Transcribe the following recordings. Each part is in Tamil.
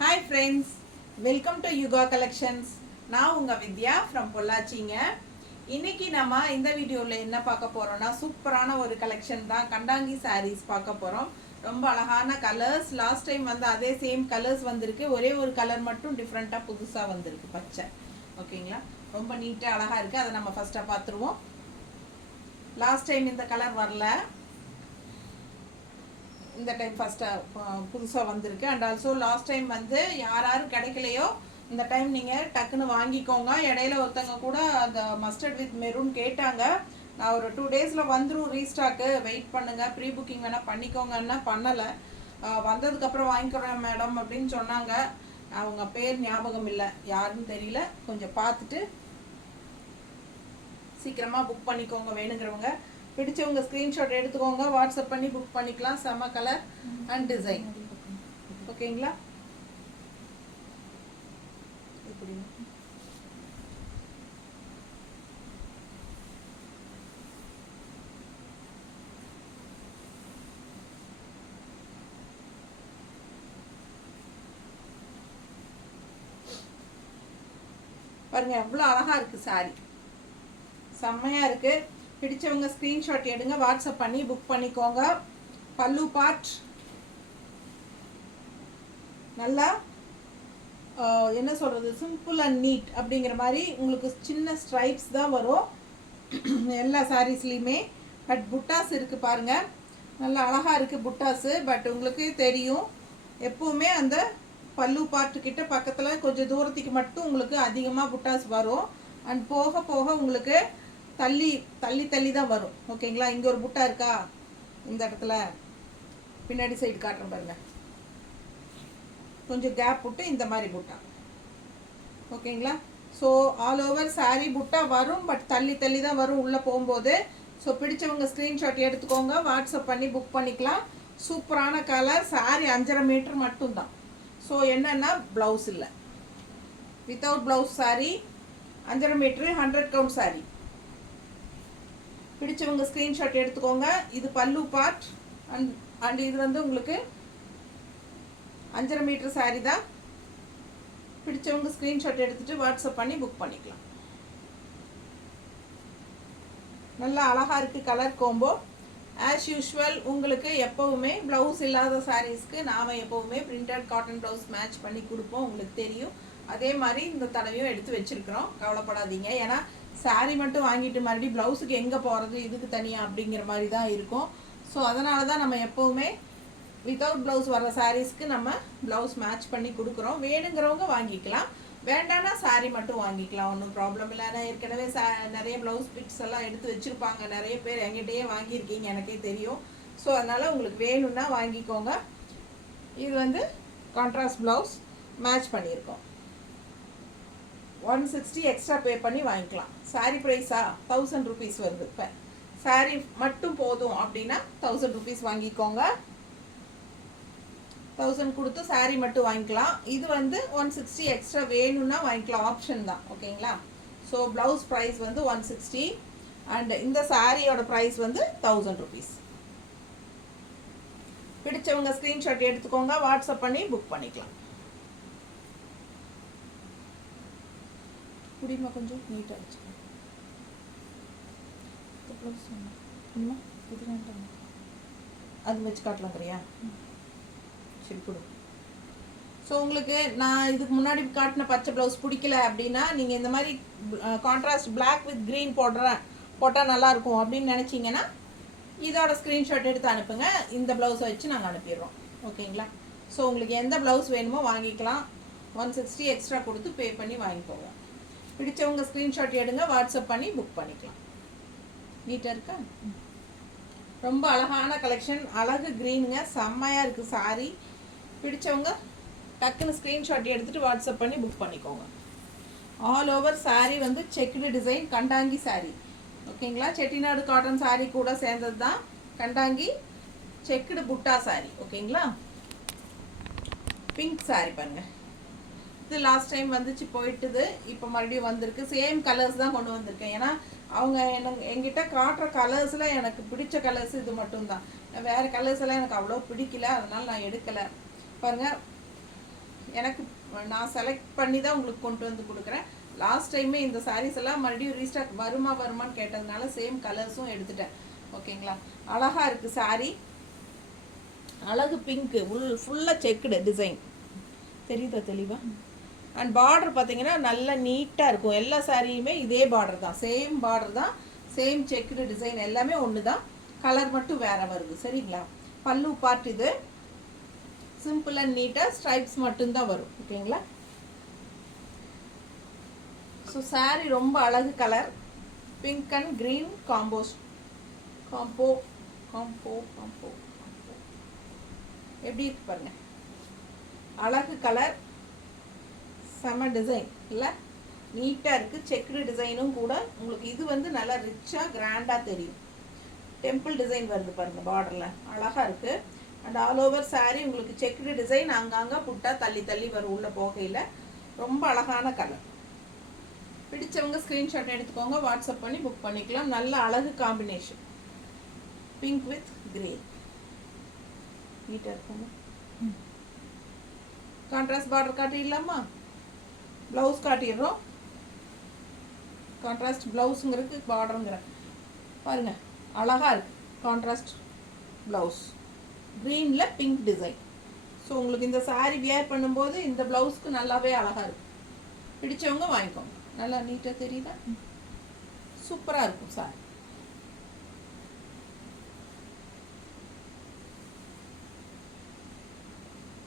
Hi friends, welcome to Yuga Collections. நான் உங்க வித்யா from பொள்ளாச்சிங்க. இன்னைக்கு நம்ம இந்த வீடியோல என்ன பார்க்க போறோம்னா சூப்பரான ஒரு கலெக்ஷன் தான் கண்டாங்கி sarees பார்க்க போறோம். ரொம்ப அழகான கலர்ஸ். லாஸ்ட் டைம் வந்து அதே சேம் கலர்ஸ் வந்திருக்கு. ஒரே ஒரு கலர் மட்டும் டிஃபரெண்டா புதுசா வந்திருக்கு பச்சை. ஓகேங்களா? ரொம்ப நீட்டா அழகா இருக்கு. அதை நம்ம ஃபர்ஸ்டா பார்த்துருவோம். லாஸ்ட் டைம் இந்த கலர் வரல. இந்த டைம் ஃபஸ்ட்டாக புதுசாக வந்திருக்கு. அண்ட் ஆல்சோ லாஸ்ட் டைம் வந்து யாரும் கிடைக்கலையோ இந்த டைம் நீங்கள் டக்குன்னு வாங்கிக்கோங்க. இடையில ஒருத்தவங்க கூட அந்த மஸ்டர்ட் வித் மெரூன் கேட்டாங்க. நான் ஒரு 2 டேஸில் வந்துடும் ரீஸ்டாக்கு, வெயிட் பண்ணுங்கள், ப்ரீ புக்கிங் வேணால் பண்ணிக்கோங்கன்னா பண்ணலை. வந்ததுக்கப்புறம் வாங்கிக்கிறேன் மேடம் அப்படின்னு சொன்னாங்க. அவங்க பேர் ஞாபகம் இல்லை, யாருன்னு தெரியல. கொஞ்சம் பார்த்துட்டு சீக்கிரமாக புக் பண்ணிக்கோங்க வேணுங்கிறவங்க. பிடிச்சவங்க ஸ்க்ரீன்ஷாட் எடுத்துக்கோங்க, வாட்ஸ்அப் பண்ணி புக் பண்ணிக்கலாம். செம கலர் அண்ட் டிசைன். ஓகேங்களா? இப்படி பாருங்க, எவ்வளோ அழகா இருக்கு சாரி. செம்மையா இருக்கு. பிடிச்சவங்க ஸ்க்ரீன்ஷாட் எடுங்க, வாட்ஸ்அப் பண்ணி புக் பண்ணிக்கோங்க. பல்லு பார்ட் நல்லா என்ன சொல்கிறது, சிம்பிள் அண்ட் நீட் அப்படிங்கிற மாதிரி உங்களுக்கு சின்ன ஸ்ட்ரைப்ஸ் தான் வரும் எல்லா சாரீஸ்லேயுமே. பட் புட்டாஸ் இருக்குது பாருங்கள், நல்லா அழகாக இருக்குது புட்டாஸு. பட் உங்களுக்கு தெரியும் எப்போவுமே அந்த பல்லு பார்ட்டுக்கிட்ட பக்கத்தில் கொஞ்சம் தூரத்துக்கு மட்டும் உங்களுக்கு அதிகமாக புட்டாஸ் வரும். அண்ட் போக போக உங்களுக்கு தள்ளி தள்ளி தள்ளி தான் வரும். ஓகேங்களா? இங்கே ஒரு புட்டா இருக்கா, இந்த இடத்துல பின்னாடி சைடு காட்டுறேன் பாருங்கள், கொஞ்சம் கேப் விட்டு இந்த மாதிரி புட்டா. ஓகேங்களா? ஸோ ஆல் ஓவர் சாரீ புட்டா வரும், பட் தள்ளி தள்ளி தான் வரும் உள்ளே போகும்போது. ஸோ பிடிச்சவங்க ஸ்க்ரீன்ஷாட் எடுத்துக்கோங்க, வாட்ஸ்அப் பண்ணி புக் பண்ணிக்கலாம். சூப்பரான கலர். சாரீ 5.5 மீட்டர் மட்டும்தான். ஸோ என்னென்னா ப்ளவுஸ் இல்லை, without blouse saree 5.5 metre 100 count saree. பிடிச்சவங்க ஸ்க்ரீன்ஷாட் எடுத்துக்கோங்க. இது பல்லு பார்ட் அண்ட் இது வந்து உங்களுக்கு 5.5 மீட்டர் சாரீ தான். பிடிச்சவங்க ஸ்க்ரீன்ஷாட் எடுத்துகிட்டு வாட்ஸ்அப் பண்ணி புக் பண்ணிக்கலாம். நல்லா அழகாக இருக்குது கலர் கோம்போ. ஆஸ் யூஷுவல் உங்களுக்கு எப்போவுமே ப்ளவுஸ் இல்லாத சாரீஸ்க்கு நாம் எப்போவுமே பிரிண்டட் காட்டன் ப்ளவுஸ் மேட்ச் பண்ணி கொடுப்போம், உங்களுக்கு தெரியும். அதே மாதிரி இந்த தடவையும் எடுத்து வச்சுருக்குறோம், கவலைப்படாதீங்க. ஏன்னா சாரீ மட்டும் வாங்கிட்டு மறுபடியும் ப்ளவுஸுக்கு எங்கே போகிறது, இதுக்கு தனியாக அப்படிங்கிற மாதிரி தான் இருக்கும். ஸோ அதனால தான் நம்ம எப்போவுமே வித்தவுட் ப்ளவுஸ் வர சாரீஸ்க்கு நம்ம ப்ளவுஸ் மேட்ச் பண்ணி கொடுக்குறோம். வேணுங்கிறவங்க வாங்கிக்கலாம், வேண்டான்னா சாரீ மட்டும் வாங்கிக்கலாம், ஒன்றும் ப்ராப்ளம் இல்லை. ஆனால் ஏற்கனவே நிறைய ப்ளவுஸ் பிக்ஸ் எல்லாம் எடுத்து வச்சுருப்பாங்க, நிறைய பேர் எங்கிட்டயே வாங்கியிருக்கீங்க, எனக்கே தெரியும். ஸோ அதனால் உங்களுக்கு வேணும்னா வாங்கிக்கோங்க. இது வந்து கான்ட்ராஸ்ட் ப்ளவுஸ் மேட்ச் பண்ணியிருக்கோம். 160 எக்ஸ்ட்ரா பே பண்ணி வாங்கிக்கலாம். சாரீ ப்ரைஸா 1000 ருபீஸ் வருது. இப்போ சாரீ மட்டும் போதும் அப்படின்னா 1000 ருபீஸ் வாங்கிக்கோங்க. 1000 கொடுத்து சாரீ மட்டும் வாங்கிக்கலாம். இது வந்து 160 எக்ஸ்ட்ரா வேணும்னா வாங்கிக்கலாம், ஆப்ஷன் தான். ஓகேங்களா? ஸோ ப்ளவுஸ் ப்ரைஸ் வந்து 160 அண்ட் இந்த சாரியோட ப்ரைஸ் வந்து 1000 ருபீஸ். பிடிச்சவங்க ஸ்க்ரீன்ஷாட் எடுத்துக்கோங்க, வாட்ஸ்அப் பண்ணி புக் பண்ணிக்கலாம். முடியுமா கொஞ்சம் நீட்டாக வச்சுக்கோங்க. அது வச்சு காட்டலாங்கிறியா? சரி கொடு. ஸோ உங்களுக்கு நான் இதுக்கு முன்னாடி காட்டின பச்சை ப்ளவுஸ் பிடிக்கல அப்படின்னா நீங்கள் இந்த மாதிரி கான்ட்ராஸ்ட் பிளாக் வித் க்ரீன் போட்டால் நல்லாயிருக்கும் அப்படின்னு நினச்சிங்கன்னா இதோட ஸ்க்ரீன்ஷாட் எடுத்து அனுப்புங்க. இந்த ப்ளவுஸை வச்சு நாங்கள் அனுப்பிடுறோம். ஓகேங்களா? ஸோ உங்களுக்கு எந்த ப்ளவுஸ் வேணுமோ வாங்கிக்கலாம். 160 எக்ஸ்ட்ரா கொடுத்து பே பண்ணி வாங்கிக்கோங்க. பிடிச்சவங்க ஸ்க்ரீன்ஷாட் எடுங்க, வாட்ஸ்அப் பண்ணி புக் பண்ணிக்கலாம். நீட்டாக இருக்கா? ரொம்ப அழகான கலெக்ஷன். அழகு க்ரீனுங்க, செம்மையாக இருக்குது சாரீ. பிடிச்சவங்க டக்குன்னு ஸ்க்ரீன்ஷாட் எடுத்துகிட்டு வாட்ஸ்அப் பண்ணி புக் பண்ணிக்கோங்க. ஆல் ஓவர் சாரீ வந்து செக்குடு டிசைன் கண்டாங்கி சாரீ. ஓகேங்களா? செட்டிநாடு காட்டன் சாரீ கூட சேர்ந்தது தான் கண்டாங்கி செக்குடு புட்டா சாரீ. ஓகேங்களா? பிங்க் சாரீ பாருங்கள், இது லாஸ்ட் டைம் வந்துச்சு போயிட்டுது, இப்போ மறுபடியும் வந்திருக்கு. சேம் கலர்ஸ் தான் கொண்டு வந்திருக்கேன். ஏன்னா அவங்க என்கிட்ட காட்டுற கலர்ஸில் எனக்கு பிடிச்ச கலர்ஸ் இது மட்டும்தான். வேறு கலர்ஸ் எல்லாம் எனக்கு அவ்வளோ பிடிக்கல, அதனால் நான் எடுக்கலை. பாருங்கள், எனக்கு நான் செலக்ட் பண்ணி தான் உங்களுக்கு கொண்டு வந்து கொடுக்குறேன். லாஸ்ட் டைமே இந்த சாரீஸ் எல்லாம் மறுபடியும் ரீஸ்டாக் வருமான்னு கேட்டதுனால சேம் கலர்ஸும் எடுத்துட்டேன். ஓகேங்களா, அழகாக இருக்குது சாரீ. அழகு பிங்க்கு, ஃபுல்லாக செக்குடு டிசைன் தெரியுதா தெளிவாக. அண்ட் பார்டர் பார்த்தீங்கன்னா நல்லா நீட்டாக இருக்கும். எல்லா சாரியுமே இதே பார்டர் தான், சேம் பார்டர் தான், சேம் செக்குடு டிசைன் எல்லாமே ஒன்று தான், கலர் மட்டும் வேறு வருது. சரிங்களா, பல்லு பார்ட் இது சிம்பிள் அண்ட் நீட்டாக ஸ்ட்ரைப்ஸ் மட்டும்தான் வரும். ஓகேங்களா, ஸோ சாரீ ரொம்ப அழகு colour, pink and green combo எப்படி இருக்கு பாருங்க. அழகு கலர், செம டிசைன் இல்லை, நீட்டாக இருக்குது. செக்குடு டிசைனும் கூட உங்களுக்கு இது வந்து நல்லா ரிச்சாக கிராண்டாக தெரியும். டெம்பிள் டிசைன் வருது பாருங்கள் பார்டரில், அழகாக இருக்குது. அண்ட் ஆல் ஓவர் சாரீ உங்களுக்கு செக்குடு டிசைன் அங்கங்கே புட்டா தள்ளி தள்ளி வரும் உள்ள போகையில். ரொம்ப அழகான கலர். பிடிச்சவங்க ஸ்க்ரீன்ஷாட் எடுத்துக்கோங்க, வாட்ஸ்அப் பண்ணி புக் பண்ணிக்கலாம். நல்ல அழகு காம்பினேஷன், பிங்க் வித் கிரே, நீட்டாக இருக்குங்க. கான்ட்ராஸ்ட் பார்டர் காட்டிடலாமா? ப்ளவுஸ் காட்டிடுறோம். கான்ட்ராஸ்ட் ப்ளவுஸுங்கிறதுக்கு பார்டருங்கிற பாருங்க, அழகாக இருக்குது. கான்ட்ராஸ்ட் ப்ளவுஸ், க்ரீனில் பிங்க் டிசைன். ஸோ உங்களுக்கு இந்த சாரீ வியர் பண்ணும்போது இந்த ப்ளவுஸ்க்கு நல்லாவே அழகாக இருக்கும். பிடிச்சவங்க வாங்கிக்கோங்க. நல்லா நீட்டாக தெரியுதா, சூப்பராக இருக்கும் சாரி.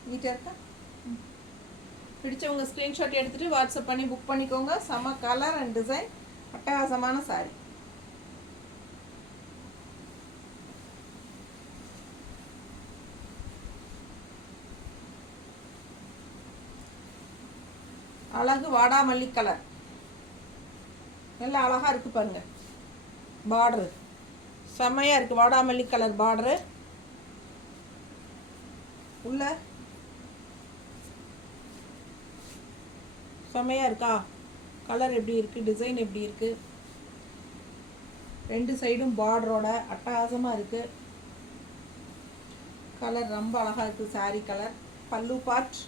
நீட்டாக இருக்கா? பிடிச்சவங்க ஸ்க்ரீன்ஷாட் எடுத்துகிட்டு வாட்ஸ்அப் பண்ணி புக் பண்ணிக்கோங்க. செம கலர் அண்ட் டிசைன், அட்டகாசமான சாரி. அழகு வாடாமல்லி கலர், நல்லா அழகாக இருக்குது பாருங்கள். பார்டரு செம்மையாக இருக்குது, வாடாமல்லி கலர் பார்டரு. உள்ள செம்மையாக இருக்கா? கலர் எப்படி இருக்குது, டிசைன் எப்படி இருக்குது, ரெண்டு சைடும் பார்டரோட அட்டகாசமாக இருக்குது. கலர் ரொம்ப அழகாக இருக்குது சாரீ கலர். பல்லு பார்ட்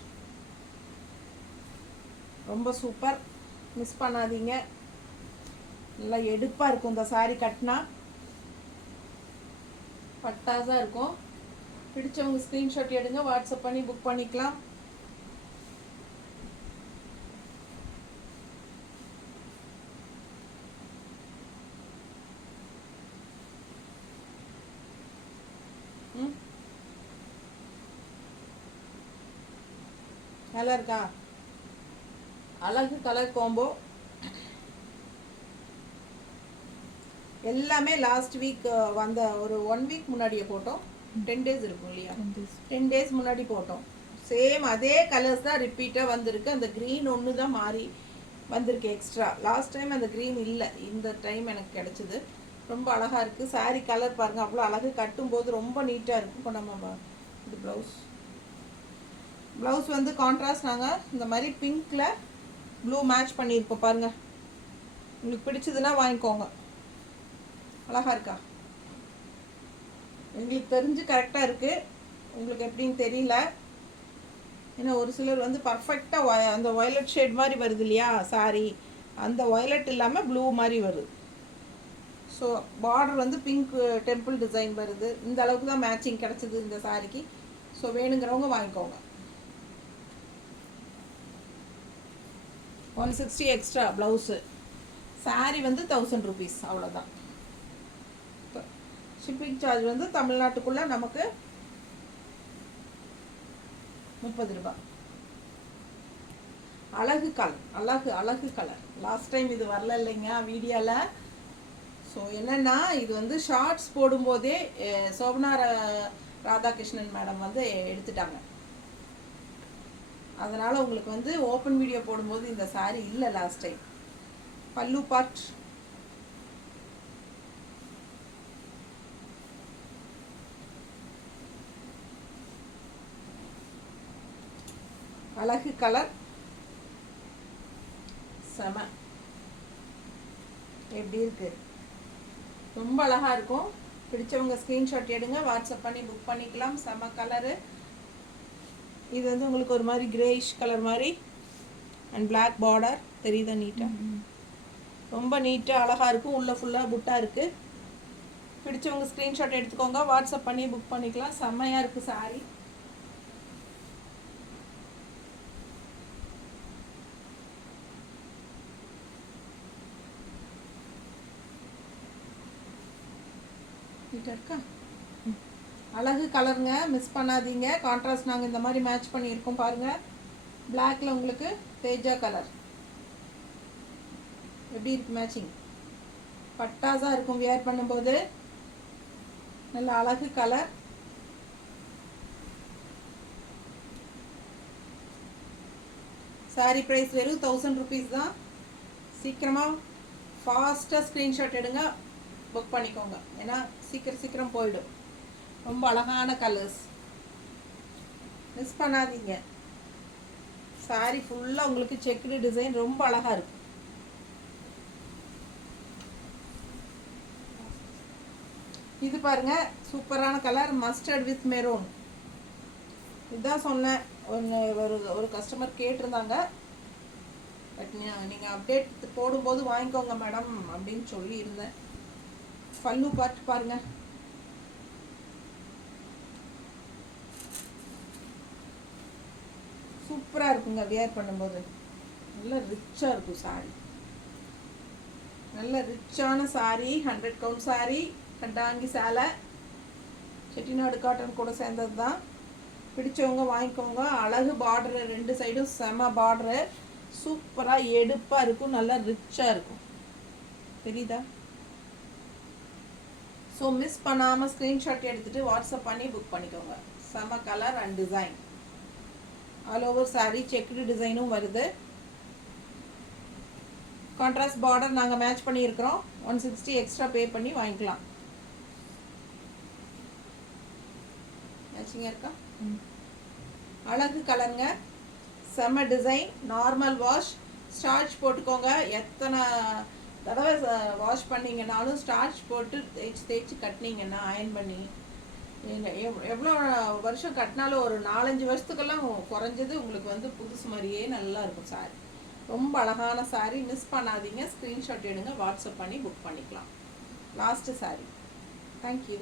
ரொம்ப சூப்பர், மிஸ் பண்ணாதீங்க. நல்லா எடுப்பாக இருக்கும் இந்த சாரீ, கட்டினா பட்டாசாக இருக்கும். பிடிச்சவங்க ஸ்க்ரீன்ஷாட் எடுங்க, வாட்ஸ்அப் பண்ணி புக் பண்ணிக்கலாம். நல்லா இருக்கா? அழகு கலர் காம்போ. எல்லாமே லாஸ்ட் வீக் வந்த ஒரு 1 வீக் முன்னாடியே போட்டோம். 10 டேஸ் இருக்கும் இல்லையா, 10 டேஸ் முன்னாடி போட்டோம். சேம் அதே கலர்ஸ் தான் ரிப்பீட்டாக வந்திருக்கு. அந்த க்ரீன் ஒன்று தான் மாறி வந்திருக்கு எக்ஸ்ட்ரா. லாஸ்ட் டைம் அந்த க்ரீன் இல்லை, இந்த டைம் எனக்கு கிடச்சிது. ரொம்ப அழகாக இருக்குது சாரீ கலர் பாருங்கள், அவ்வளோ அழகு. கட்டும்போது ரொம்ப நீட்டாக இருக்கும். இப்போ நம்ம இது ப்ளவுஸ் வந்து கான்ட்ராஸ்ட் நாங்கள் இந்த மாதிரி பிங்க்கில் ப்ளூ மேட்ச் பண்ணியிருக்கோம் பாருங்கள். உங்களுக்கு பிடிச்சதுன்னா வாங்கிக்கோங்க. அழகாக இருக்கா? எங்களுக்கு தெரிஞ்சு கரெக்டாக இருக்குது, உங்களுக்கு எப்படின்னு தெரியல. ஏன்னா ஒரு சிலர் வந்து பர்ஃபெக்டாக அந்த வயலட் ஷேட் மாதிரி வருது இல்லையா சாரி, அந்த வயலட் இல்லாமல் ப்ளூ மாதிரி வருது. ஸோ பார்டர் வந்து பிங்க் டெம்பிள் டிசைன் வருது. இந்த அளவுக்கு தான் மேட்சிங் கிடச்சிது இந்த சாரிக்கு. ஸோ வேணுங்கிறவங்க வாங்கிக்கோங்க. 160 எக்ஸ்ட்ரா ப்ளவுஸு. சாரீ வந்து 1000 rupees, அவ்வளோதான். ஷிப்பிங் சார்ஜ் வந்து தமிழ்நாட்டுக்குள்ளே நமக்கு 30 ரூபாய். அழகு கலர், அழகு கலர். லாஸ்ட் டைம் இது வரல இல்லைங்க வீடியோவில். ஸோ என்னென்னா இது வந்து ஷார்ட்ஸ் போடும்போதே சோபனா ராதாகிருஷ்ணன் மேடம் வந்து எடுத்துட்டாங்க. அதனால் உங்களுக்கு வந்து ஓப்பன் வீடியோ போடும்போது இந்த சாரீ இல்லை லாஸ்ட் டைம். பல்லு பார்ட் அழகு கலர், செம. எப்படி இருக்கு? ரொம்ப அழகாக இருக்கும். பிடிச்சவங்க ஸ்க்ரீன்ஷாட் எடுங்க, வாட்ஸ்அப் பண்ணி புக் பண்ணிக்கலாம். செம கலரு. இது வந்து உங்களுக்கு ஒரு மாதிரி கிரேயிஷ் கலர் மாதிரி அண்ட் பிளாக் பார்டர் தெரியுதா நீட்டாக, ரொம்ப நீட்டாக அழகாக இருக்கும். உள்ளே ஃபுல்லாக புட்டா இருக்குது. பிடிச்சவங்க ஸ்க்ரீன்ஷாட் எடுத்துக்கோங்க, வாட்ஸ்அப் பண்ணி புக் பண்ணிக்கலாம். செம்மையாக இருக்குது சாரீ. நீட்டாக இருக்கா? அழகு கலருங்க, மிஸ் பண்ணாதீங்க. கான்ட்ராஸ்ட் நாங்கள் இந்த மாதிரி மேட்ச் பண்ணியிருக்கோம் பாருங்கள். பிளாக்ல உங்களுக்கு தேஜா கலர் எப்படி இருக்கு மேட்சிங்? பட்டாஸாக இருக்கும் வியர் பண்ணும்போது. நல்ல அழகு கலர். சாரீ ப்ரைஸ் வெறும் 1000 ருபீஸ் தான். சீக்கிரமாக ஃபாஸ்ட்டாக ஸ்க்ரீன்ஷாட் எடுங்க, புக் பண்ணிக்கோங்க. ஏன்னா சீக்கிரம் போயிடும். ரொம்ப அழகான கலர்ஸ், மிஸ் பண்ணாதீங்க. சாரீ ஃபுல்லாக உங்களுக்கு செக்குடு டிசைன் ரொம்ப அழகாக இருக்கும். இது பாருங்க, சூப்பரான கலர் மஸ்டர்ட் வித் மெரூன். இதுதான் சொன்னேன், ஒரு கஸ்டமர் கேட்டிருந்தாங்க. பட் நீங்கள் அப்டேட் போடும்போது வாங்கிக்கோங்க மேடம் அப்படின்னு சொல்லியிருந்தேன். பல்லு பார்த்து பாருங்க, சூப்பராக இருக்குங்க வியர் பண்ணும்போது. நல்ல ரிச்சாக இருக்கும் சாரீ, நல்ல ரிச்சான சாரீ. 100 கவுண்ட் சாரீ, கண்டாங்கி சேலை, செட்டிநாடு காட்டன் கூட சேர்ந்தது தான். பிடிச்சவங்க வாங்கிக்கோங்க. அழகு பார்டரு, 2 சைடும் செம பார்டரு, சூப்பராக எடுப்பாக இருக்கும், நல்லா ரிச்சாக இருக்கும். தெரியுதா? ஸோ மிஸ் பண்ணாமல் ஸ்க்ரீன்ஷாட் எடுத்துகிட்டு வாட்ஸ்அப் பண்ணி புக் பண்ணிக்கோங்க. செம colour and design. All over sari checked டிசைனும் வருது. கான்ட்ராஸ்ட் பார்டர் நாங்கள் மேட்ச் பண்ணியிருக்கிறோம். 160 எக்ஸ்ட்ரா பே பண்ணி வாங்கிக்கலாம். மேட்சிங்காக இருக்கா? அழகு கலருங்க, செம்ம டிசைன். நார்மல் வாஷ், ஸ்டார்ச் போட்டுக்கோங்க. எத்தனை தடவை வாஷ் பண்ணிங்கனாலும் ஸ்டார்ச் போட்டு தேய்ச்சி கட்டினீங்கன்னா, அயன் பண்ணி எவ்வளோ வருஷம் கட்டினாலும் ஒரு 4-5 வருஷத்துக்கெல்லாம் குறைஞ்சது உங்களுக்கு வந்து புதுசு மாதிரியே நல்லா இருக்கும் சாரி. ரொம்ப அழகான சாரி, மிஸ் பண்ணாதீங்க. ஸ்க்ரீன்ஷாட் எடுங்க, வாட்ஸ்அப் பண்ணி புக் பண்ணிக்கலாம். Last sorry. தேங்க்யூ.